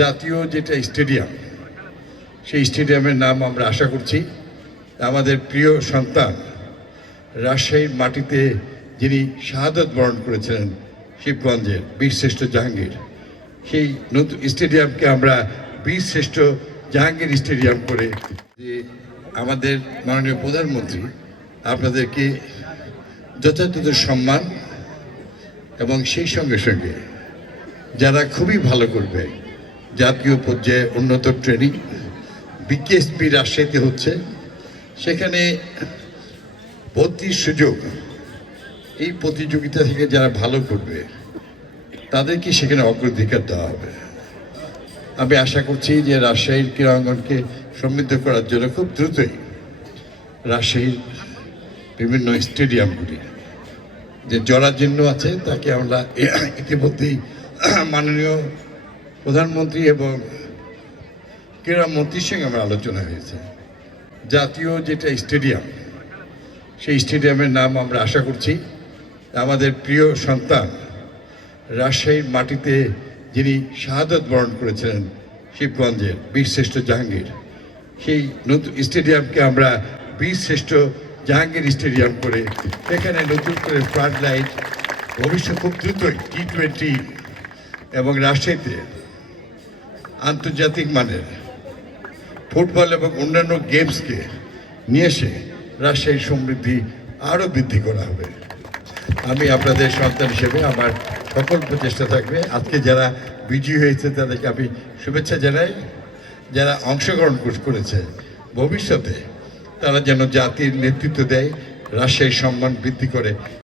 জাতীয় যেটা স্টেডিয়াম, সেই স্টেডিয়ামের নাম আমরা আশা করছি আমাদের প্রিয় সন্তান রাজশাহীর মাটিতে যিনি শাহাদত বরণ করেছিলেন শিবগঞ্জের বীরশ্রেষ্ঠ জাহাঙ্গীর, সেই নতুন স্টেডিয়ামকে আমরা বীরশ্রেষ্ঠ জাহাঙ্গীর স্টেডিয়াম করে যে আমাদের মাননীয় প্রধানমন্ত্রী আপনাদেরকে যথাযথ সম্মান এবং সেই সঙ্গে সঙ্গে যারা খুবই ভালো করবে জাতীয় পর্যায়ে উন্নত ট্রেনিং বিকেএসপি রাজশাহীতে হচ্ছে, সেখানে ভর্তির সুযোগ, এই প্রতিযোগিতা থেকে যারা ভালো করবে তাদেরকে সেখানে অগ্রাধিকার দেওয়া হবে। আমি আশা করছি যে রাজশাহীর ক্রীড়াঙ্গনকে সমৃদ্ধ করার জন্য খুব দ্রুতই রাজশাহীর বিভিন্ন স্টেডিয়ামগুলি যে জরাজীর্ণ আছে তাকে আমরা ইতিমধ্যেই মাননীয় প্রধানমন্ত্রী এবং ক্রীড়ামন্ত্রীর সঙ্গে আমার আলোচনা হয়েছে। জাতীয় যেটা স্টেডিয়াম, সেই স্টেডিয়ামের নাম আমরা আশা করছি আমাদের প্রিয় সন্তান রাজশাহীর মাটিতে যিনি শাহাদত বরণ করেছিলেন শিবগঞ্জের বীরশ্রেষ্ঠ জাহাঙ্গীর, সেই নতুন স্টেডিয়ামকে আমরা বীরশ্রেষ্ঠ জাহাঙ্গীর স্টেডিয়াম করে এখানে নতুন করে ফ্লাড লাইট, ভবিষ্যৎ খুব দ্রুতই T20 এবং রাজশাহীতে আন্তর্জাতিক মানের ফুটবল এবং অন্যান্য গেমসকে নিয়ে এসে রাজশাহীর সমৃদ্ধি আরও বৃদ্ধি করা হবে। আমি আপনাদের সন্তান হিসেবে আমার সকল প্রচেষ্টা থাকবে। আজকে যারা বিজয়ী হয়েছে তাদেরকে আমি শুভেচ্ছা জানাই। যারা অংশগ্রহণ করেছে ভবিষ্যতে তারা যেন জাতির নেতৃত্ব দেয়, রাজশাহীর সম্মান বৃদ্ধি করে,